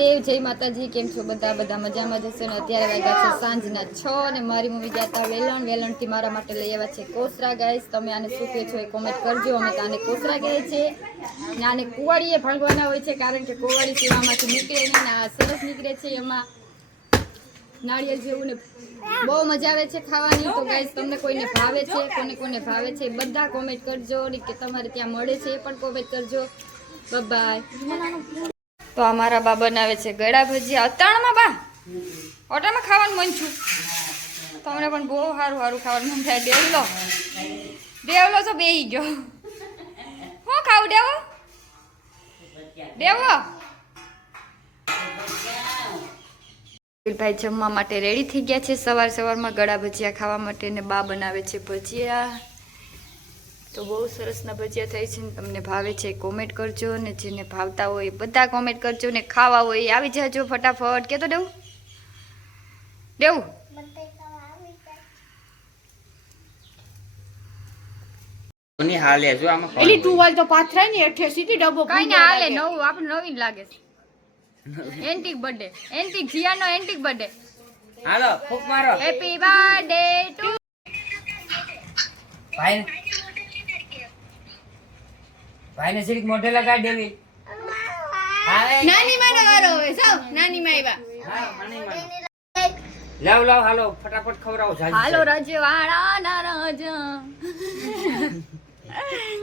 મહાદેવ, જય માતાજી, કેમ છો બધા? બધા મજામાં જશો ને? અત્યારે વાગ્યા છે સાંજના છ અને મારી મમ્મી ગયા હતા વેલણ, વેલણથી મારા માટે લઈ આવ્યા છે કોસરા ગાઈસ તમે આને શું કહે છો એ કોમેન્ટ કરજો. અમે તો કોસરા કહે છે ને આને કુવાડીએ ભાંગવાના હોય છે, કારણ કે કુવાડી સેવામાંથી નીકળે નહીં ને આ સરસ નીકળે છે એમાં. નાળિયેર જેવું ને બહુ મજા આવે છે ખાવાની. તો ગાઈસ તમને કોઈને ભાવે છે, કોને કોને ભાવે છે બધા કોમેન્ટ કરજો ને કે તમારે ત્યાં મળે છે એ પણ કોમેન્ટ કરજો. બાય તો અમારા બા બનાવે છે ગળા ભજીયા. અતાણમાં બા? ઓટામાં ખાવાનું મન છું. તમને પણ બહુ સારું સારું ખાવાનું મન થાય. ડેવલો. ડેવલો તો બેહી ગયો. શું ખાવું, ડેવો? ડેવો? ભાઈ જમવા માટે રેડી થઈ ગયા છે. સવાર સવારમાં ગળા ભજીયા ખાવા માટે ને બા બનાવે છે ભજીયા. તો બહુ સરસ ભજીયા થાય છે ને તમને ભાવે છે કોમેન્ટ કરજો ને જેને ભાવતા હોય બધા કોમેન્ટ કરજો ને ખાવા હોય આવી જાજો ફટાફટ. કે તો દેવું? દેવું? ની હાલે જો આમાં એલી ટુવાલ તો પાથરાય ને એઠે સીટી ડબ્બો કઈ ને હાલે નવું આપણે નવીન લાગે છે. એન્ટિક બર્થડે એન્ટિક જીયાનો એન્ટિક બર્થડે હાલો ફૂક મારો. હેપી બર્થડે ટુ ભાઈ ભાઈ ને સીરીક મોઢે લગાડી દેવી. નાની માનો વારો હવે સૌ નાની માં આવ્યા. લાવ લાવ હાલો ફટાફટ ખવડાવો જાજી હાલો રજવાડા ના રાજા.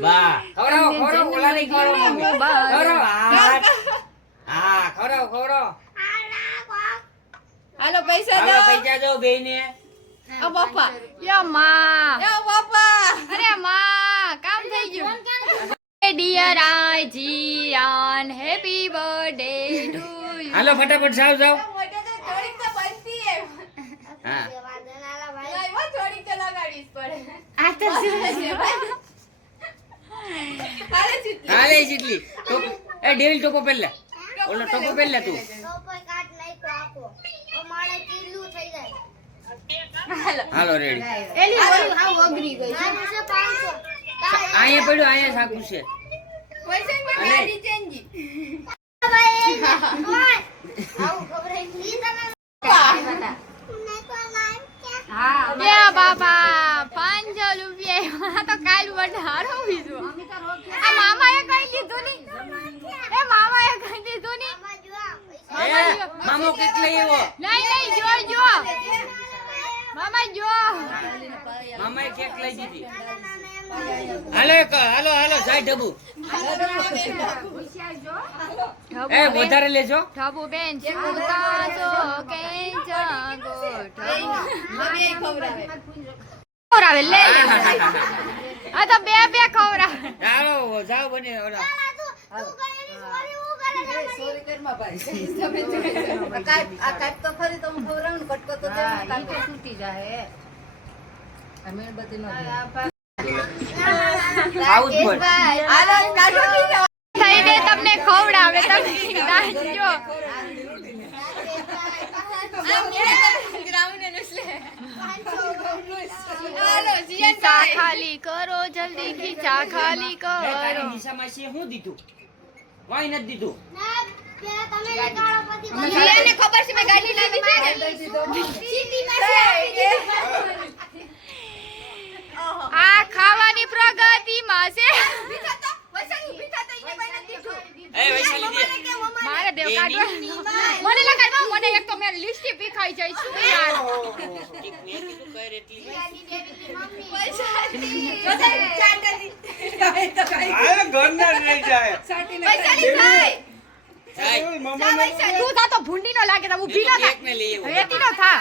બા ખવડાવો ખવડાવો ઓલા નહીં ખવડાવો બા. ખવડાવો હા હા. ખવડાવો ખવડાવો. હાલો પૈસા દો. પૈસા દો બેય ને આ બાપા. યો માં. યો બાપા. અરે માં કામ થઈ ગયું. Dear I Jiyan happy birthday to you હાલો ફટાફટ જાવ જાવ મોટે તો થોડીક તો બનતી હે હા. એમાં થોડીક તો લગાડીશ પડે આ તો હાલે ચીટલી. હાલે જેટલી ટોપ- એ ડેવિલ ટોપો પહેલા ઓલો ટોપો તું. હાલો રેડી અહીંયા પડ્યું અહીંયા સાકું છે. બાબા પાંચસો રૂપિયા. આ તો કાલ બર્થડે બીજું. આ મામાએ કઈ કીધું નહીં? એ મામાએ કઈ કીધું નહીં? મામો કેટલે એવો નહીં નહીં જો જો મામા જો મામાએ કેક લઈ દીધી. હાલો હાલો હાલો જાય ડબુ એ વધારે લેજો. ઠબુ બેન સુતા છો કે જાગો ઠબુ મમ્મી ખવડાવે ખવડાવે લે લે આ તો બે બે ખવડાવે. હાલો જાઓ બને ઓલા. સોરી કર ભાઈ આ કાઈ તો ખરી તો હું ખવડાવું ને કટકો તો તૂટી જાય અમે નો આવું જ કાઢો થઈને તમને ખવડાવે તમે નાચજો ચા ખાલી કરો જલ્દી થી ચા ખાલી કરો તારી દિશામાં છે શું દીધું? વાય નથી દીધું. જીયન ખબર છે મેં ગાડી લાવી છે? ને આ ખાવાની પ્રગતિમાં છે એ વૈશાલી દે મારે દેવ કાઢવા. મને લગાડવા મને એક તો મેં લિસ્ટી પીખાઈ જાય છું. યાર. ઠીક, મેં કીધું જાય. તું તા તો ભૂંડી નો લાગે તો ઊભી ન ને થા. રેતી નો થા.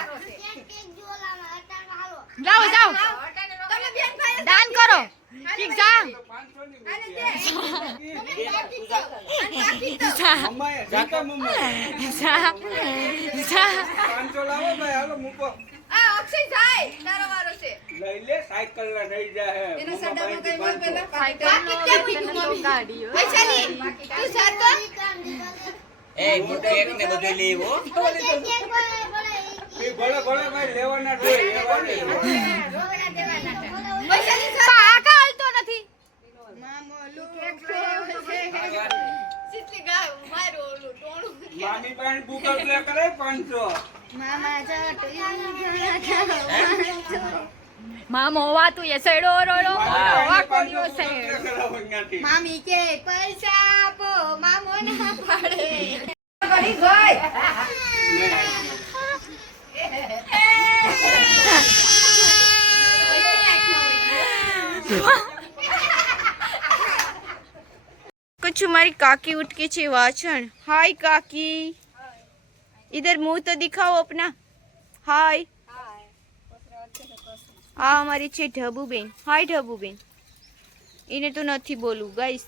જાઓ જાઓ. દાન કરો. ઠીક જા જા જા જા અક્ષય જાય તારો વારો છે લઈ લે સાયકલ ના થઈ જાય એના સડામાં કઈ બોલ પેલા સાયકલ બાકી ક્યાં મૂક્યું મમ્મી ગાડીઓ વૈશાલી તું સાતો એ હું કેક ને બધું લઈ આવો. એ ભલે ભલે ભાઈ લેવાના પણ મામો મામી પાસે ગૂગલ પ્લે કરે પાંચસો મામો વાતું એ સડો રોડો મામી વાકોડિયો છે. મામી કે પૈસા આપો મામો ના પાડે. ઘડી ગઈ कुछ हमारी काकी उठ के छे वाचन हाय काकी इधर मुंह तो दिखाओ अपना हाय આ અમારી છે ઢબુબેન હાય ઢબુબેન એને તો નથી બોલવું ગાઈસ